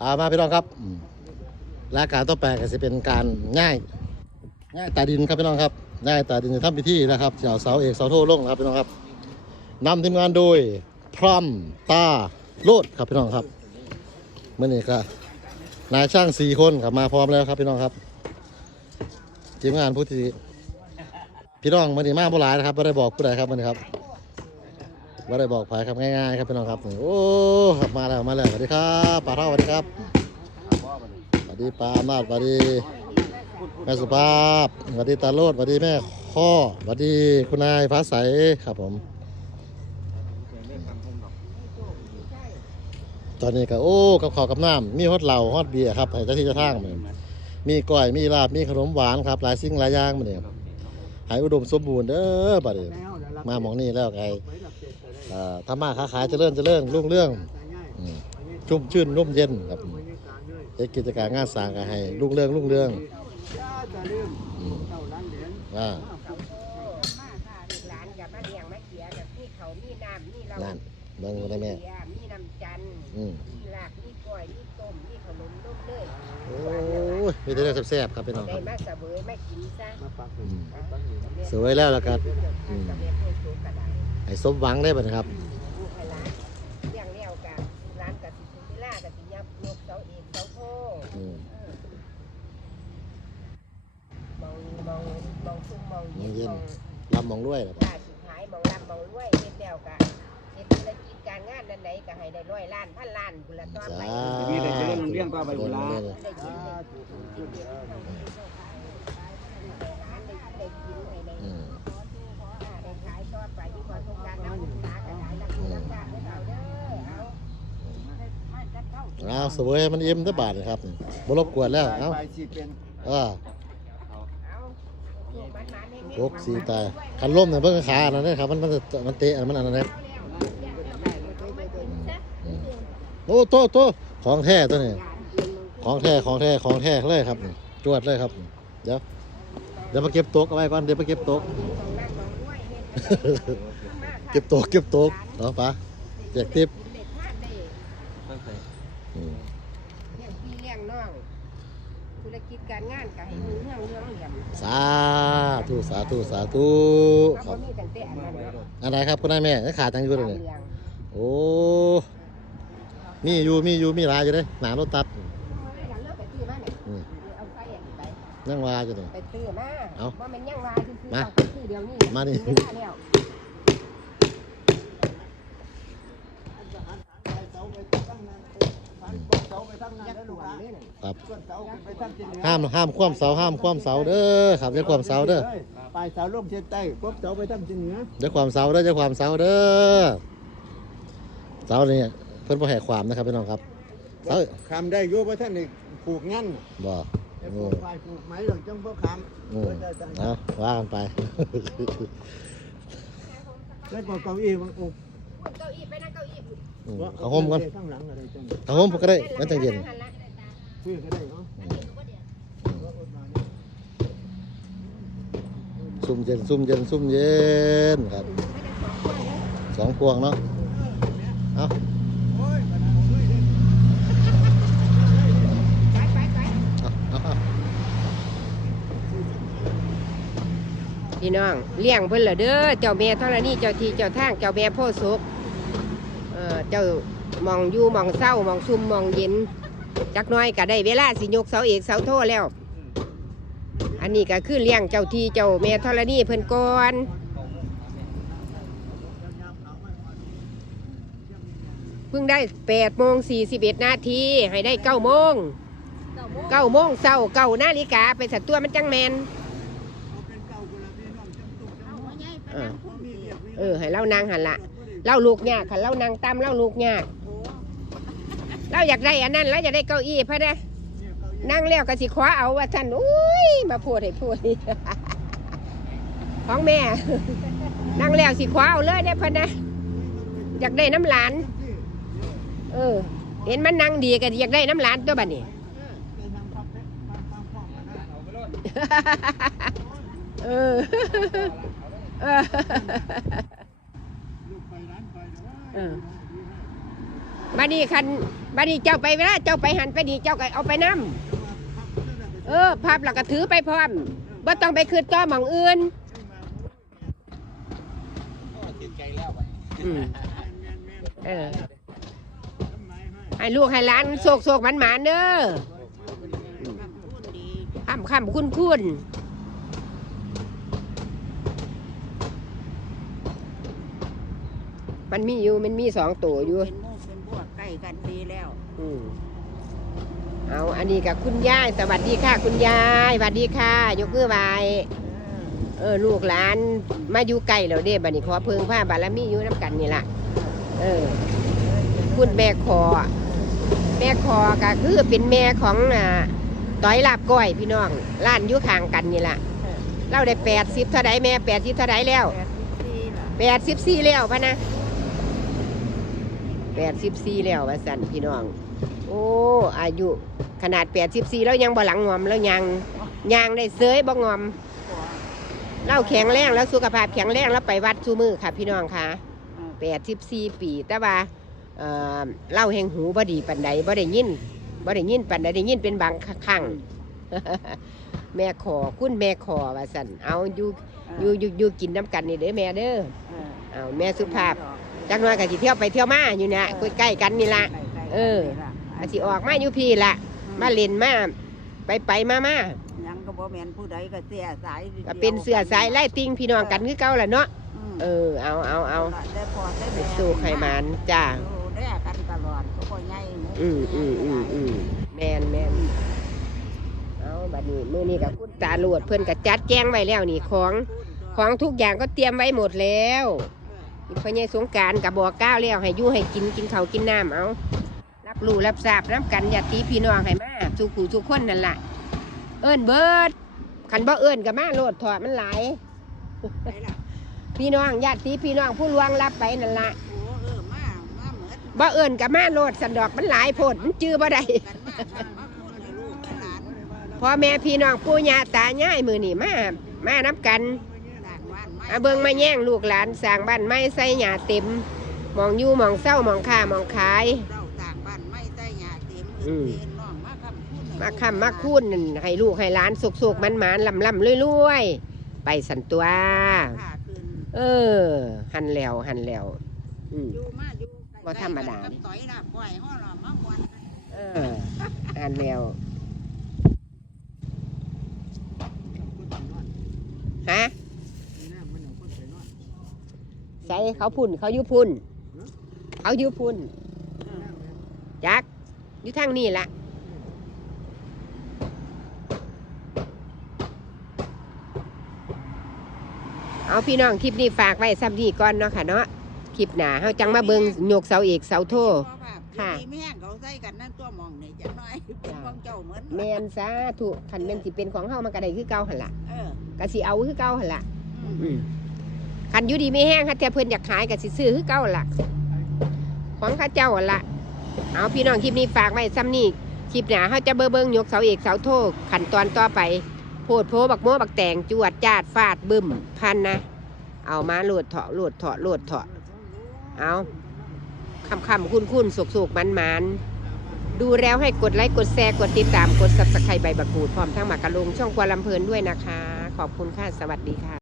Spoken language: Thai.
อ่ามาพี่น้องครับอืมรายการต่อไปก็จะเป็นการง่ายง่ายตาดินครับพี่น้องครับง่ายตาดินจะทำพิธีนะครับเจ้าเสาเอกเสาโทลงนะครับพี่น้องครับนำทีมงานโดยพร้อมตาโลดครับพี่น้องครับเมื่อนี้ก็นายช่างสี่คนครับมาพร้อมแล้วครับพี่น้องครับทีมงานผู้ที่พี่น้องเมื่อนี้มาโบราณนะครับไม่ได้บอกผู้ใดครับเมื่อนี้ครับ ไม่ได้บอกใครครับง่ายๆครับพี่น้องครับโอ้ครับมาแล้วมาแล้วสวัสดีครับป้าเท่าสวัสดีครับสวัสดีปาอำนาจสวัสดีแม่สุภาพสวัสดีตาโลดสวัสดีแม่ข้อสวัสดีคุณนายฟ้าใสครับผม ตอนนี้ก็โอ้กับข้าวกับน้ำมีฮอดเหล้าฮอดเบียร์ครับให้เจ้าที่เจ้าทางมันมีก้อยมีลาบมีขนมหวานครับหลายสิ่งหลายอย่างมันเนี่ยให้อุดมสมบูรณ์เด้อบัดนี้มาหมองนี่แล้วไง เอ่อทำมาค้าขายเจริญเจริญรุ่งเรื่องอืมชุ่มชื่นนุ่มเย็นครับเฮ็ดกิจการงานสร้างก็ให้รุ่งเรืองรุ่งเรืองอืมว่ามาค่ะลูกหลานกับมาเลี้ยงมาเขียกับมีเขามีน้ำมีเรานั่นเบิ่งได้แม่เขียมีน้ำจันทร์อืมมีลาบมีกล้วยมีต้มมีขนมนมเนยโอ้ยมีแต่เรื่องแซ่บๆครับพี่น้องคได้รับมาเสวยมากินซะอืมสวยแล้วแล้วก็อืมกับ ให้สมหวังได้บัดนะครับลูกให้หลานเลี้ยงเลี้ยวกันร้านกับสิคุณวิลากับสิยับยกเสาเอกเสาโทอืมมองมองมองซุ่มมองมองเย็เย็นนมองลำมองด้วยล่ะกาสิขายมองรับมองรวยเฮ็ดแล้วก็เฮ็ดธุรกิจการงานนั้นใดก็ให้ได้ร้อยล้านพันล้านบุญละต่อจ้าไปมีแต่เจริญรุ่งเรืองต่อไปพุ่นล่ะ ได้กินได้กินได้ร้านได้ได้กินให้ได้อืมได้ เราเด้อเอามาจัดเข้าเอาเสวยให้มันอิ่มได้อบาทนะครับบ่รบกวนแล้วเอ้าไปสิเป็นเออเอาลูกมันมาให้โรคสีตายคันล้มเนี่ยเบิ่งขาอันนั้นเด้อครับมันมันมันเตะมันอันนั้นเด้ออืมโอ้โตโตของแท้ตัวนี้ของแท้ของแท้ของแท้เลยครับนี่จวดเลยครับ เดี๋ยวเดี๋ยวมาเก็บโต๊ะเอาไว้ก่อนเดี๋ยวมาเก็บโต๊ะเก็บโต๊ะเก็บโต๊ะเอาปะแจกทิปอืมเลี้ยงพี่เลี้ยงน้องธุรกิจการงานก็ให้มือเรื่องเรื่องเหลี่ยมสาธุสาธุสาธุคเขารับมีตั้งแต่อันนั้นเนาะอันไหนครับคุณนายแม่ยังขาดตังค์อยู่เลยเรื่นี่องโอ้มีอยู่มีอยู่มีหลายอยู่เด้หนารถตัดไม่ได้เลิกไปซื้อมาเนี่ยอืมเอาไปอันนี้ไปยังว่าอยู่นี่ไปซื้อมาเอาว่ามันยังว่าซื้อๆมาต้องไปซื้อเดี๋ยวนี้มานี่ซื้อได้แล้ว เสาไปทั้งนั้นได้ลูกหลาน ครับส่วนเสาไปทั้งทิศเหนือห้ามห้ามคว่ำเสาห้ามคว่ำเสาเด้อครับเดี๋ยวความเสาเด้อปลายเสาลงเส้นใต้ปุ๊บเสาไปทั้งทิศเหนือเดี๋ยวความเสาเด้อเดี๋ยวความเสาเด้อเสานี่เพิ่นบ่ให้ความนะครับพี่น้องครับเสาคำได้อยู่เพราะท่านนี่ปลูกงั้นบ่แต่โอ้ปลูกไม้ปลูกไม้หลังจังพวกคำอืมเอาว่ากันไปแล้วก็เก้าอี้มันอุก เก้าอี้ไปนั่งเก้าอี้อืมเอาห่มก่อนข้างหลังอะไรจังเอาห่มก็ได้มันจังเย็นซื้อก็ได้เนาะซุ่มเย็นซุ่มเย็นซุ่มเย็นครับสองพวงเนาะเอาไปไปไปเอาเอาเอาพี่น้องเลี้ยงเพิ่นละเด้อเจ้าแม่ธรณีเจ้าที่เจ้าทางเจ้าแม่โพธิ์สุข เจ้ามองอยู่มองเศร้ามองซุ่มมองเย็น จักน้อยก็ได้เวลาสิยกเสาเอกเสาโทแล้ว อันนี้ก็คือเลี้ยงเจ้าที่เจ้าแม่ธรณีเพิ่นก่อนเพิ่งได้8โมง41นาทีให้ได้9โมง9โมงเช้า9นาฬิกาไปสัตว์ตัวมันจังแมนเออเออให้เล่านางหันละ เล่าลูกยากค่ะเล่านางตามเล่าลูกยากเล่าอยากได้อันนั้นแล้วอยากได้เก้าอี้พะเด้นั่งแล้วก็สิคว้าเอาว่าท่านอุ้ยมาพูดให้พูดของแม่ นั่งแล้วสิคว้าเอาเลยได้อพะนะอยากได้น้ำหลาน เออ เห็นมันนั่งดีก็อยากได้น้ำหลานตัวบัดนี้เออ เออบัดนี้คันบัดนี้เจ้าไปเวลาเจ้าไปหันไปนี่เจ้าก็เอาไปนํเออภาพแล้วก็ถือไปพร้อมบ่ต้องไปคืนต่อหมองอื่นเออให้ลูกให้หลานโศกโศกหมันหมานเด้อค่ำค่ำคุ้นคุ้น มันมีอยู่มันมีสองตัวอยู่เป็นหมู่เป็นพวกใกล้กันดีแล้วอืมเอาอันนี้กับคุณยายสวัสดีค่ะ คุณยายสวัสดีค่ะ ยกมือไหวเออลูกหลานมาอยู่ไกลแล้วเด้บัดนี้ขอเพิงผ้าบารมีอยู่น้ำกันนี่ล่ะ เออคุณแม่คอ แม่คอก็คือเป็นแม่ของอ่าต้อยลาบก้อยพี่น้องร้านอยู่ข้างกันนี่ล่ะเราได้แปดสิบเท่าไดแม่แปดสิบเท่าไดแล้วแปดสิบสี่ล่ะแปดสิบสี่แล้วพะนะ แปดสิบสี่แล้วว่าสันพี่น้อง โอ้อายุขนาดแปดสิบสี่แล้วยังบ่หลังงอมแล้วยังยังได้เสยบ่งอมเล่าแข็งแรงแล้วสุขภาพแข็งแรงแล้วไปวัดซูมือค่ะ พี่น้องค่ะแปดสิบสี่ปี แต่ว่าเอ่อเล่าแหงหูบ่ดีปันใดบ่ได้ยินบ่ได้ยินปันใดได้ยินเป็นบางครั้งแม่ขอคุณแม่ขอว่าสันเอาอยู่อยู่อยู่อยู่กินน้ำกันนี่เด้อแม่เด้อเออเอาแม่สุภาพ จักหน้อยก็สิเที่ยวไปเที่ยวมาอยู่เนี่ยใกล้ๆกันนี่ละ เออ อาสิออกมาอยู่พี่ละมาเล่นมาไปไปมามายังก็บ่แม่นผู้ใดก็เสียสายก็เป็นเสือสายไล่ติงพี่น้องกันคือเก่าแหละเนาะเออเอาเอาเอาได้พอได้แม่สู้ไขมันจ้าดูแลกันตลอดก็บ่ใหญ่หมู่อืมอืมอืมอืมแมนแมนเอาบัดนี้มื้อนี้กับคุณตาโลวดเพิ่นก็จัดแจงไว้แล้วนี่ของ ของทุกอย่างก็เตรียมไว้หมดแล้วอีก พอใหญสงกรารกับบอกก้าวแล้วให้อยู่ให้กินกินข้าวกินน้ำเอารับรู้รับทราบน้ำกันญาติพี่น้องให้มาสุขูสุขคนนั่นล่ะเอิ้นเบิดขันบ่เอิ้นก็มาโลดถอดมันหลายไปล่ะพี่น้องญาติพี่น้องผู้ลวงรับไปนั่นล่ะโอ้เออมามาเหมือนบ่เอิ้นก็มาโลดสันดอกมันหลายโพดมันจื้อบ่ได้กันมากันมาพูดให้ลูกให้หลานพ่อแม่พี่น้องปู่ย่าตายายมือนี่มามานับกันต่างบ้านไม้ อาเบิงมาแย่งลูกหลานสร้างบ้านไม้ใส่หญ้าเต็มหมองอยู่หมองเศร้าหมองค้าหมองขาย เราต่างบ้านไม้ใต้หญ้าเต็มอืมเรียนน้องมาคำพูดให้มาลูกค้ำมาคูนนั่นให้ลูกให้หลานสุกๆมันๆลำลำรวยๆไปสันตัวค่าคืนเออ หันแล้วหันแล้วอืม อยู่มาอยู่ใกล้ๆบ่ธรรมดากับต่อยล่ะปล่อยห้อหล่อมาหวนเออหันแล้วฮะใส่ เขาพุ่น เขาอยู่พุ่น เขาอยู่พุ่น จักอยู่ทางนี้ละเอาพี่น้องคลิปนี้ฝากไว้ซ้ำนี้ก่อนเนาะค่ะเนาะคลิปหนาเฮาจังมาเบิงโยกเสาเอกเสาโทค่ะดีไม่แห้งเขาใส่กันนั่นตัวมองนี่จะน้อยเป็นของเจ้าเหมือนแมนสาธุคันแม่นสิเป็นของเฮามันก็ได้คือเก่าหั่นล่ะเออก็สิเอาคือเก่าหั่นล่ะอืม อืมคันอยู่ดีไม่แห้งค่ะแต่เพิ่อนอยากขายก็สิซื้อคือเก่าหั่นล่ะของข้าเจ้าหั่นล่ะเอาพี่น้องคลิปนี้ฝากไว้ซ้ำนี้คลิปหนาเฮาจะเบิ่งเบิ่งยกเสาเอกเสาโทขั้นตอนต่อไป โพดโพบักโมบักแตงจวดจาดฟาดบึ้มพันนะ เอามาโหลดเถาะโหลดเถาะโหลดเถาะเอาคำคำคุ้นคุ้นสุกสุกมันมันดูแล้วให้กดไลค์กดแชร์กดติดตามกด subscribe ใบบักูดพร้อมทั้งหมากกะลงช่องครัวลำเพลินด้วยนะคะ ขอบคุณค่ะ สวัสดีค่ะ